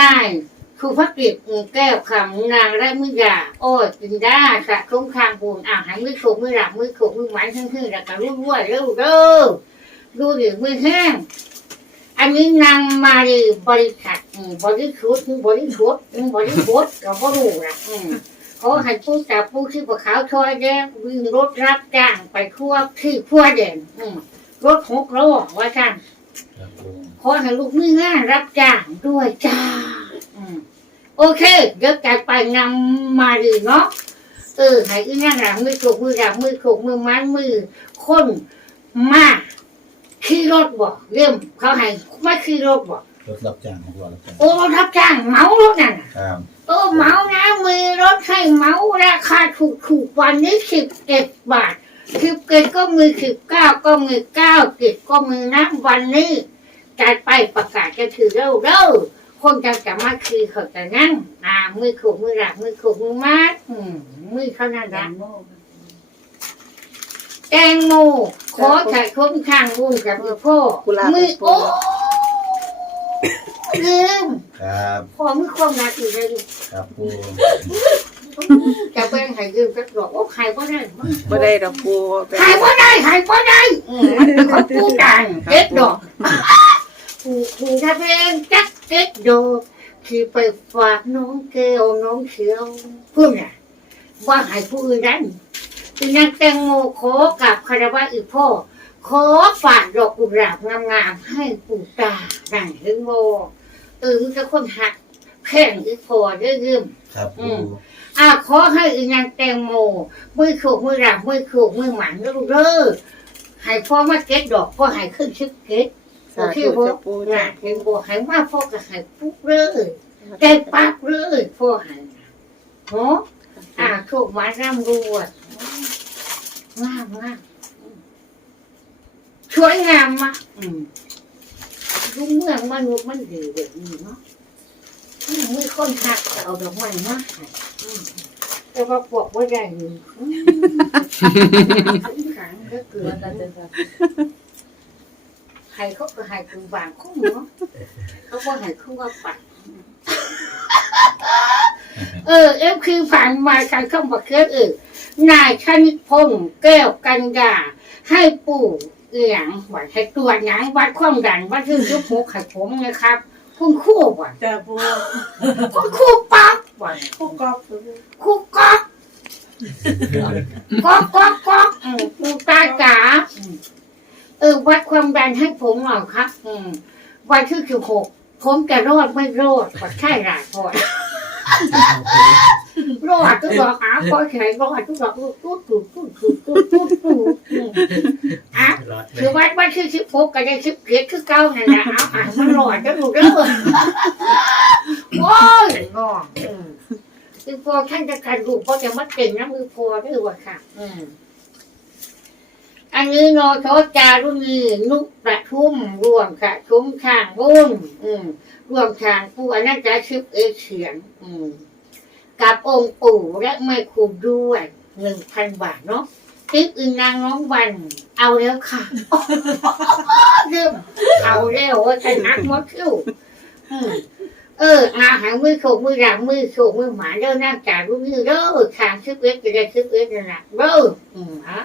นายครูพักเกิจแก้วคำนางไรมือยาโอ้ยกินด้สะสมคางปูนอ่างหันมือโขกมือหลับมือโขกมือหมันขึ้นขึ้นแล้วก็รุ่รวยเร็วเร็วดูดิมือแห้งอันนี้นางมารีบริษัทบริสุทธิ์บริสุทธิ์อืมบริสุทธิ์เราก็รู้นะเขาให้ผู้จับผู้ที่ประขาวชอยแดงวิ่งรถรับจ้างไปทั่วที่ทั่วแดนรถหกล้อว่าท่าน ขอให้ลูกมืองานรับจ้างด้วยจ้าอืมโอเค เดี๋ยวจัดไปนำมาดีเนาะเออให้อีนั่งหลังมือถูกมือหลังมือถูกมือไม้มือคนมาขี่รถบ่เรื่องเขาให้ไม่ขี่รถบ่รถรับจ้างของเรารับจ้างโอ้รถรับจ้างเหมารถนั่นน่ะครับโอ้เหมานะมือรถให้เหมาราคาถูกถูกๆวันนี้สิบเจ็ดบาทสิบเจ็ดก็มือสิบเก้าก็มือเก้าเจ็ดก็มือนะวันนี้ จัดไปประกาศจะถือเร็วเร็วคนจะจะมาคือเขาจะนั่งอ่ามือถูกมือหลักมือถูกมือมัดอืมมือเขานั่นละแตงโมขอถ่ายคุ้มข้างบุญกับมือพ่อกุหลาบมือปูโอ้ลืมครับพ่อมือความรักอยู่เลยครับปูจะเป็นไข่ยืมสักดอกโอ้ไข่ก็ได้บ่ได้ดอกปูเป็นไข่ก็ได้ไข่ก็ได้อืมมันเป็นของผู้กันเด็ดดอก ผู้ผู้ถ้าเพลงจักเด็ดดอกที่ไปฝากน้องแก้วน้องเขียวพูดน่ะว่าให้ผู้อื่นนั้นคือนางแตงโมขอกับคารวะอีกพ่อ ขอฝากดอกกุหลาบงามๆให้ปู่ตานั่นเห็นโมเออมันจะคนหักแข่งอีกพอเรื่อๆครับอืปูมอะขอให้อีนางแตงโมมือโขกมือหลับมือโขกมือหมันลูกเด้อให้พ่อมาเก็ตดอกพ่อให้ขึ้นชิบเก็ต สาโอเคธุพ่อเจ้าปูน่ะจ้าเห็นบ่ให้มาพ่อก็ให้ปุ๊บเลยได้ปั๊บเลยพ่อให้เนาะอะโชคมาร่ำรวยงามงามสวยงามมากอืมรู้เมืองมนุษย์มันดีแบบนี้เนาะอืมมือคนทักจะเอาดอกไม้มาให้อืมแต่ว่าปวกว่าใหญ่หนึ่งขังก็เกลือกัน ใครเขาก็ใหายคือบางคุ้มเนาะเขาก็ใหายคือว่าปัดเออเอฟคือผ่านมาการเข้ามาเคสเออนายชนิพงศ์แก้วกันยาให้ปู่เอียงวัดให้ตัวหนังวัดความดันวัดที่ยุบหกไข่ผมนะครับคุณคู่วัดจ้าปูคุณคู่ปั๊บวัดผู้กอบปูคุกก๊อกก๊อกก๊อกก๊อกปูตาจ๋า เออ วัดความดันให้ผมหน่อยครับ อืม วันที่สิบหกผมจะรอดไม่รอดก็ใช่หลายพอรอดทุกดอกอะพอแข็งรอดทุกดอกลูกตุ๊ดตุ๊ดตุ๊ดตุ๊ดตุ๊ดตุ๊ดตุ๊ดอืมอะคือวัดวันที่สิบหกก็ได้สิบเกียรติคือเก้านั่นแหละเอาอะมันรอดจะถูกเด้อโอ้ยรอดอืมคือพอท่านจะการดูเพราะจะมัดเก่งนะมือพอด้วยว่ะค่ะ อืม อันนี้นอชจารุณีนุกประทุมรวมค่ะชุมช่างบุญอืมรวมช่างผู้อนันตชิบเอเฉียนอืม กับองค์ปู่และแม่ครูด้วยหนึ่งพันบาทเนาะติ๊กอึนางน้องวัน เอาแล้วค่ะเริ่มเอาแล้วว่าจะนักมดคิวอืมเอออาหารมือโขกมือหลังมือโขกมือหมาเด้อนั่งจ่ารู้มือเด้อทางซึกเล็กจะได้ซึกเล็กนั่นแหละเด้ออืมฮะ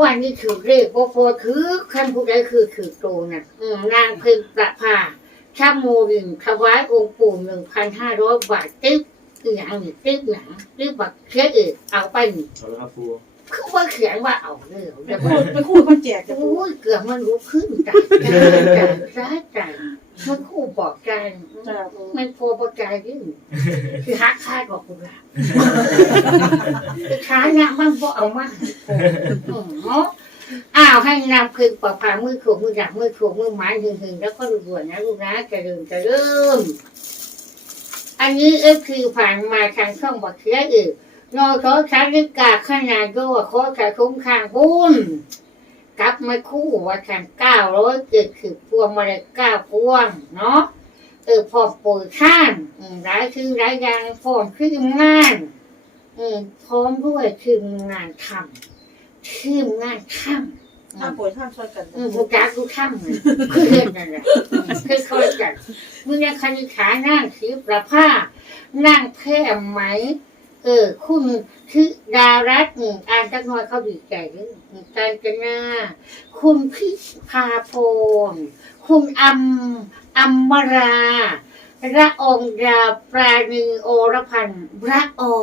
วันนี้ถือเลขพอพอถือขั้นผู้ใดคือถือโตน่ะอืมนางเพิ่งประภาชาโมรินถวายองค์ปู่หนึ่งพันห้าร้อยบาทติ๊บอย่างนี้ติ๊บหนังติ๊บบักเชียเอกเอาไปนี่เอาละครับครู คือว่าเขียนว่าเอาเลยเดี๋ยวพูดไปคู่คนแจกจ้าปูโอ้ยเกือบมันรู้ขึ้นใจใจใจใจมันคู่บอกใจจ้าปูมันโพบอกใจยิ่งคือฮักคาดบอกกูละคือขาเนี่ยมันบ่เอามาอืมเนาะอ้าวให้นำคืนปะพามือถูกมือดักมือถูกมือหมายหึงหึงแล้วก็รวนนะลูกนะจะเริ่มจะเริ่ม อันนี้เอฟคือผ่านมาทางช่องบักเสียอีก นอขอสาริกาขนาดโยขอสะสมข้างบุญกลับมาคู่ว่าทางเก้าร้อยเจ็ดสิบพวงมาเลยเก้าพวงเนาะเออพร้อมปุ๋ยท่านอืมหลายชื่อหลายอย่างพร้อมขึ้นงานอืมพร้อมด้วยทีมงานทำทีมงานทห้ามป่วยห้ามช่วยกันอืมกูจ้ากูข้ามเลยคือเห็นนั่นแหละคือคอยกันมึงยังคณิขานั่งสีประผ้า นั่งแค่ไหมเออ คุณคือดารัตน์อืมอ่านจักหน่อยเขาดีใจด้วยการจนา คุณพิพาพงคุณอัมอัมมราระองดาปราณีโอรพันธ์ระออ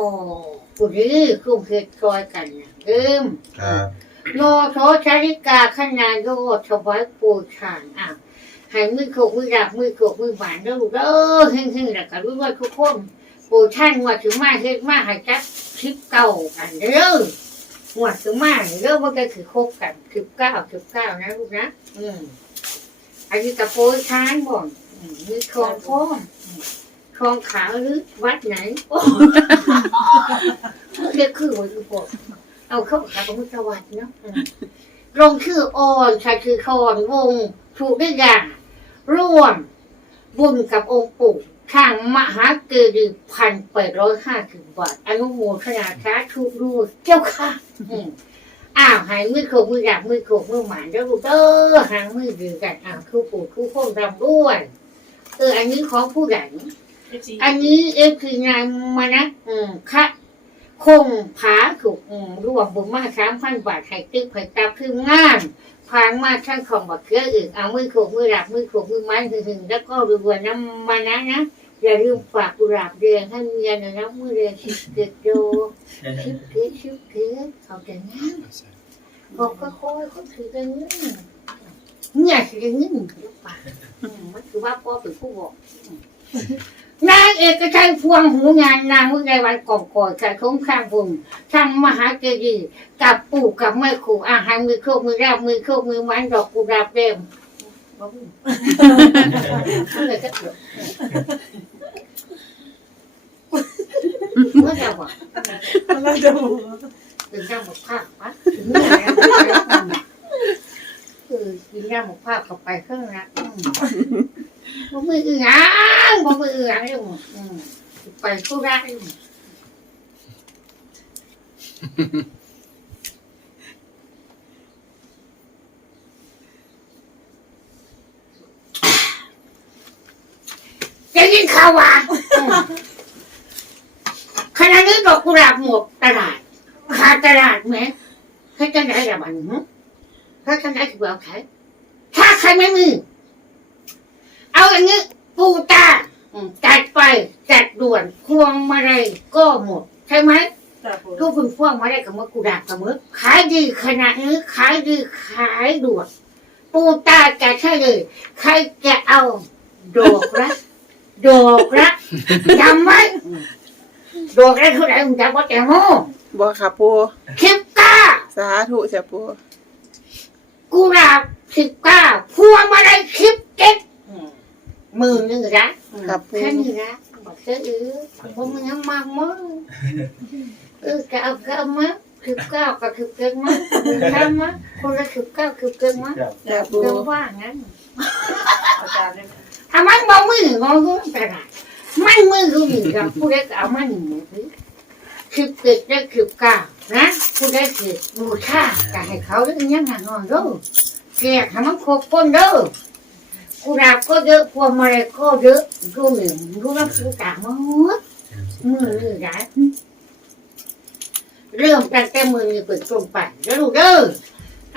กูนี่คุ้มเฮ็ดคอยกันนะเอิ่มครับโนโทชาริกาขนาโยถวายปูชานอะให้มือโขกมือดับมือโขกมือหวานแล้วลูกเออเฮงๆแล้วก็รู้ว่าทุกคน ปูท่านว่าถึงมาเฮ็ดมาให้จักชิปเก่ากันเด้อหัวถึงมาเด้อว่าก็คือคบกันสิบเก้าสิบเก้านะลูกนะอืมอันนี้กับปูชานบ่นมีคลองพ่อคลองขาวหรือวัดไหนโอ้เรียกคือว่าอยู่บ่เอาเข้าขาของมุสวัสดิ์เนาะลงชื่อออนชายคือคอนวง ถูกได้อย่างร่วมบุญกับองค์ปู่ ทางมหาเกดีพันแปดร้อยห้าสิบบาทอนุโมทนาสาธุดูเจ้าค่ะอืมอ้าวหายมือโขกมือดับมือโขกมือหมานแล้วลูกเออหางมือดีกันอ้าวคือปู่คือพ่อรำด้วยเอออันนี้ของผู้ใหญ่อันนี้เอฟคือนายมานะอืมค่ะคงผาถูกอืมรวมบุญมาสามพันบาทให้ตึกไผ่ตาคืองาน พางมาช่างของบักเกืออื่นเอามือโขกมือหลับมือโขกมือไม้หึงๆแล้วก็รวยๆน้ำมานะนะอย่าลืมฝากกุหลาบเดือนให้เมียหน่อยนะมือเดือนชิบเกิดโยชิบเกิดชิบเกิดเขาจะงั้นบอกก็คอยเขาถือกันเงี้ยเงี้ยถือกันเงี้ยหรือเปล่ามันคือว่าพ่อเป็นผู้บอก นางเอกชัยพวงหูงานนางวิไลวันกอบกอดกับคงข้างบุญทางมหาเจดีย์กับปู่กับแม่ครูอาหารมือโคกมือราบมือโคกมือมันดอกกุหลาบเต็มบ่พูดเลยก็เถื่อนเมื่อไหร่วะเราจะหูถึงย่างหมกภาพปะถึงเนี่ยนะ คือกินย่างหมกภาพเข้าไปเครื่องนะอืมบ่มืออื่นอะบ่มืออื่นอะอยู่อืมไปคู่รักอยู่จะยินข่าวว่าอืมขณะนี้ดอกกุหลาบหมดตลาดขาดตลาดไหมให้จะได้ระบา ดหึถ้าฉันได้ถือเอาใครถ้าใครไม่มีเอาอย่างนี้ปูตาอืมจัดไปจัดด่วนพวงมาลัยก็หมด ใช่ไหมจ้าป่วยทุกคนพวงมาลัยกับมือกูดาบกับมือขายดีขนาดนี้ขายดีขายด่วนปูตาจะใช่เลยใครจะเอาดอกละดอกละจำไหมอืมดอกละเท่าไหร่มึงจำว่าแตงโมบ่ค่ะปูคิปก้าสาธุจ้ะปู กุหลาบสิบเก้าพวงมาลัยสิบเจ็ดหมื่นหนึ่งนะครับปูแค่นี้นะบอกเธอเออผมมันยังมากมั้งเออจะเอาก็เอามาสิบเก้ากับสิบเจ็ดมั้งทำมั้งคนละสิบเก้าสิบเจ็ดมั้งจ้ะปูเรื่องว่างั้นอาจารย์เลยถ้ามันบ่มืององูแต่ละมันมือรู้หนึ่งกับผู้ใดก็เอามันหนึ่งสิบเจ็ดได้สิบเก้า นะผู้ใดคือบูชาก็ให้เขาเรื่องยังไงนอนดูแกะให้มันครบคนเด้อกุหลาบก็เยอะพวงมาลัยก็เยอะดูหนึ่งดูน้ำผู้ตาหมดมือนี่นะเริ่มตั้งแต่มือนี่เปิดตรงไปแล้วลูกเด้อ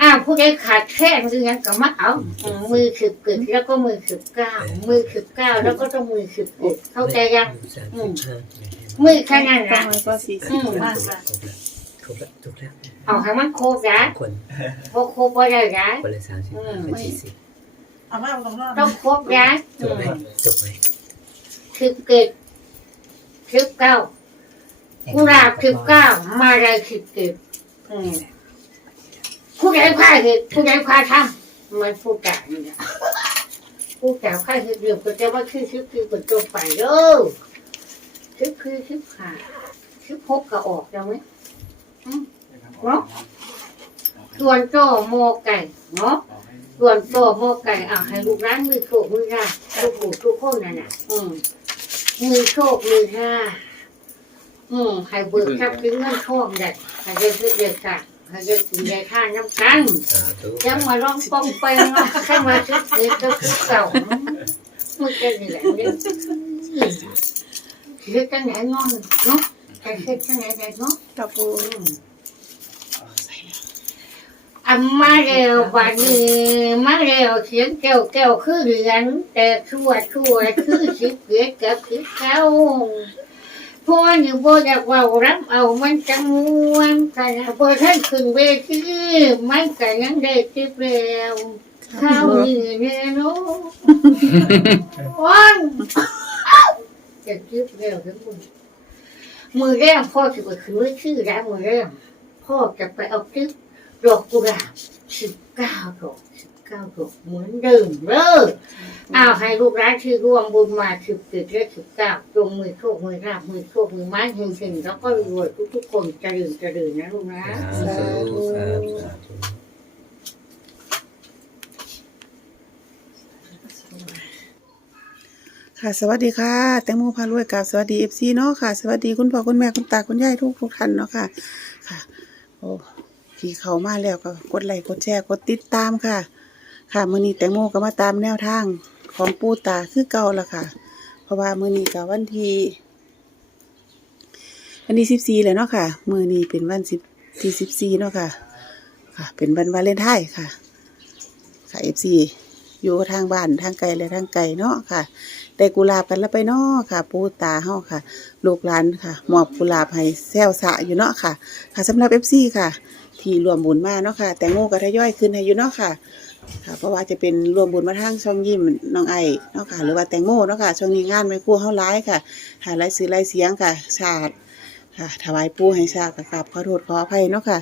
อ้าวผู้ใดขาดแค่มือยังก็มาเอาอืมมือสิบเกิดแล้วก็มือสิบเก้ามือสิบเก้าแล้วก็ต้องมือสิบเอ็ดเข้าใจยัง มือแค่นั้นต้อนะงให้ก็สี่อืสิบมมากจ้ะ ถูกแล้วถูกแล้วเอาให้มันครบนะคนพอครบก็ได้นะคนละสามสิบคนสี่สิบเอามาตรงนั้นต้องครบนะจบไหมจบไหมสิบเอ็ดสิบเก้ากุหลาบสิบเก้ามาเลยสิบเอ็ดอืมผู้ใดพาเหตุผู้ใดพาทำมันผู้จ่านี่นะผู้จ่าพาเหตุเดียวก็จะว่าคือชิบคือเป็นตัวไปเด้อชิบคือชิบหาชิบพกก็ออกแล้วไหมอืม เนาะส่วนโตโมไก่เนาะส่วนโตโมไก่อะให้ลูกร้านมือโชคมือราทุกผู้ทุกคนนั่นน่ะ อืมมือโชคมือราอืมให้เบิกทรัพย์สินเงินทองได้ให้ได้ซื้อเดือดค่ะให้ได้กินได้ทานน้ำกันสาธุยังมาลองป้องไปเนาะแค่มาซื้อเกิดก็คือเก่ามึงจะเหนื่อยเนี่ยคือจังไหนนอนเนาะ จะคือจังไหนได้เนาะค่ะปูอันมาเร็วบัดนี้มาเร็วเสียงแก้วแก้วคือเรียญแต่ชั่วชั่วคือสิบเกียกับสิบเก้าพ่ออยู่บ่อยากว่ารับเอามันจังมวนกันพอท่านขึ้นเวทีมันก็ยังได้ติบแล้วข้าวนี่เนี่ยเนาะวันจะคิดเร็วทั้งหมด มือแรกพ่อจะไปคือชื่อร้วมือแรกพ่อจะไปเอาติ๊บดอกกุหลาบสิบเก้าดอกสิบเก้าดอกเหมือนเดิมเลยเอาให้ลูกร้านที่ร่วมบุญมาสิบเจ็ดและสิบเก้าจงมือโชคมือราบมือโชคมือไม้หึงหึงแล้วก็รวยทุกๆคนเจริญเจริญนะลูกนะสาธุ ค่ะสวัสดีค่ะ แตงโมพารวยกับสวัสดีเอฟซีเนาะค่ะสวัสดีคุณพ่อคุณแม่คุณตาคุณยายทุกทุกท่านเนาะค่ะค่ะโอ้ที่เขามาแล้วก็กดไลค์กดแชร์กดติดตามค่ะ ค่ะมื้อนี้แตงโมก็มาตามแนวทางของปู่ตาคือเก่าละค่ะ เพราะว่ามื้อนี้ก็วันที่วันที่สิบสี่เลยเนาะค่ะมื้อนี้เป็นวันสิบที่สิบสี่เนาะค่ะ ค่ะ เป็นวันวาเลนไทน์ค่ะ ค่ะเอฟซี อยู่ทางบ้านทางไกลและทางไกลเนาะค่ะได้กุหลาบกันแล้วไปเนาะค่ะ ปูตาเฮาค่ะ ลูกหลานค่ะมอบกุหลาบให้แซวสะอยู่เนาะค่ะ ค่ะสำหรับเอฟซีค่ะ ที่รวมบุญมาเนาะค่ะ แต่งโมก็ทยอยขึ้นให้อยู่เนาะค่ะค่ะเพราะว่าจะเป็นรวมบุญมาทางช่องยิ้มน้องไอเนาะค่ะ หรือว่าแตงโมเนาะค่ะช่วงนี้งานไม่คู่เฮาร้ายค่ะ หาไลายซื้อไลายเสียงค่ะชาติค่ะถวายปูให้ชาติกับขอโทษขออภัยเนาะค่ะ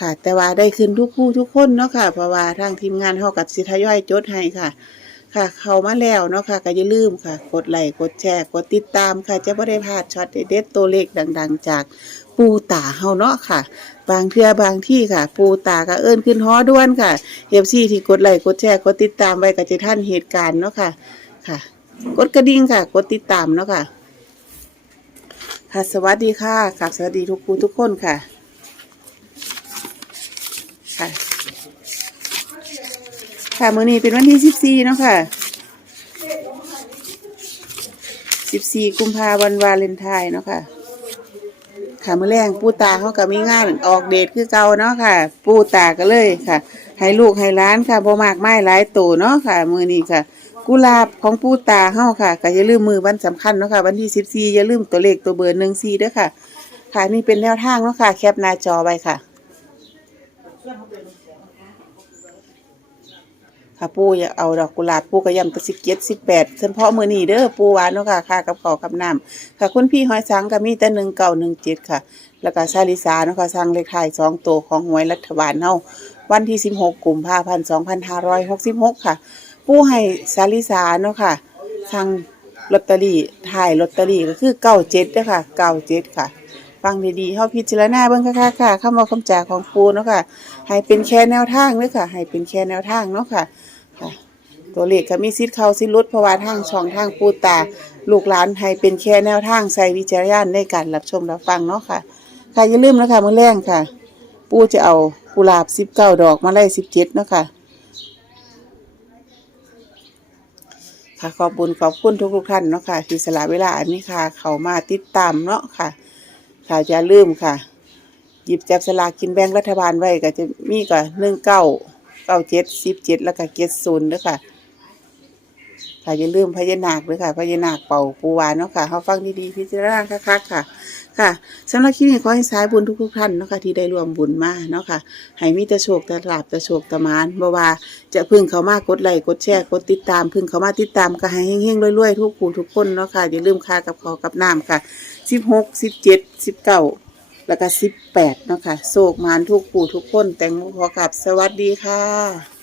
ค่ะ แต่ว่าได้ขึ้นทุกคู่ทุกคนเนาะค่ะ เพราะว่าทางทีมงานเฮากับสิทยอยจดให้ค่ะ ค่ะ เข้ามาแล้วเนาะค่ะก็อย่าลืมค่ะ กดไลค์กดแชร์กดติดตามค่ะ จะบ่ได้พลาดช็อตเด็ดๆตัวเลขดัง ๆ จากปูตาเฮาเนาะค่ะ บางเทื่อบางที่ค่ะ ปูตาก็เอิ้นขึ้นฮอด้วนค่ะเอฟซีที่กดไลค์กดแชร์กดติดตามไว้ก็จะท่านเหตุการณ์เนาะค่ะค่ะ กดกระดิ่งค่ะ กดติดตามเนาะค่ะค่ะสวัสดีค่ะกับสวัสดีทุกผู้ทุกคนค่ะ ค่ะมื้อนี้เป็นวันที่สิบสี่เนาะค่ะสิบสี่กุมภาวันวาเลนไทน์เนาะค่ะค่ะมื้อแรงปู่ตาเขาก็มีงานออกเดทคือเก่าเนาะค่ะ ปู่ตาก็เลยค่ะ ให้ลูกให้ร้านค่ะบ่มากไม้หลายตัวเนาะค่ะ มื้อนี้ค่ะ กุหลาบของปู่ตาเฮาค่ะก็อย่าลืมมือวันสำคัญเนาะค่ะวันที่สิบสี่อย่าลืมตัวเลขตัวเบอร์หนึ่งสี่ด้อค่ะ ค่ะนี่เป็นแนวทางเนาะค่ะ แคปหน้าจอไว้ค่ะ ค่ะปูอยากเอาดอกกุหลาบปู่ก็ย้ำแต่สิบเจ็ดสิบแปดเฉพาะมือนี้เด้อปูหวานเนาะค่ะค่ากับข้าวกับน้ำค่ะคุณพี่หอยสังก็มีแต่หนึ่งเก้าหนึ่งเจ็ดค่ะ แล้วก็ชาลิสาเนาะค่ะสังเลขท้ายสองตัวของหวยรัฐบาลเฮาวันที่สิบหกกุมภาพันธ์สองพันห้าร้อยหกสิบหกค่ะ ปูให้ชาลิสาเนาะค่ะสังลอตเตอรี่ถ่ายลอตเตอรี่ก็คือเก้าเจ็ดเด้อค่ะเก้าเจ็ดค่ะ ฟังดีๆเฮาพิจารณาเบิ่งค่ะค่ะคำเว่าคำจาของปูเนาะค่ะ ให้เป็นแค่แนวทางเด้อค่ะ ให้เป็นแค่แนวทางเนาะค่ะค่ะ ตัวเลขก็มีสิทธิ์เข้าสิทธิ์ลุดเพราะว่าทางช่องทางปูตา ลูกหลานให้เป็นแค่แนวทางใส่วิจารณญาณในการรับชมรับฟังเนาะค่ะ ค่ะอย่าลืมนะคะมื้อแรงค่ะ ปูจะเอากุหลาบสิบเก้าดอกมาไล่สิบเจ็ดเนาะค่ะค่ะขอบคุญขอบคุณทุกทุกท่านเนาะค่ะที่สละเวลาอันนี้ค่ะ เขามาติดตามเนาะค่ะ ค่ะอย่าลืมค่ะ หยิบจับสลากกินแบ่งรัฐบาลไว้ก็จะมีก็หนึ่งเก้าเก้าเจ็ดสิบเจ็ดแล้วก็เจ็ดศูนย์ด้วยค่ะ ค่ะอย่าลืมพญานาคด้วยค่ะพญานาคเป่าปูวานเนาะค่ะเขาฟังดีๆพิจารณาคักๆค่ะ ค่ะสำหรับคลิปนี้ขอให้สายบุญทุกๆท่านเนาะค่ะที่ได้รวมบุญมาเนาะค่ะให้มีแต่โชคแต่ลาบแต่โชคแต่มานบ่ว่าจะพึ่งเขามากกดไลค์กดแชร์กดติดตาม พึ่งเขามาติดตามก็ให้เฮงๆรวยๆทุกผู้ทุกคนเนาะค่ะอย่าลืมค่ากับขอกับน้ำค่ะสิบหกสิบเจ็ดสิบเก้าแล้วก็สิบแปดเนาะค่ะโศกมานทุกผู้ทุกคน แต่งโมขอกับสวัสดีค่ะ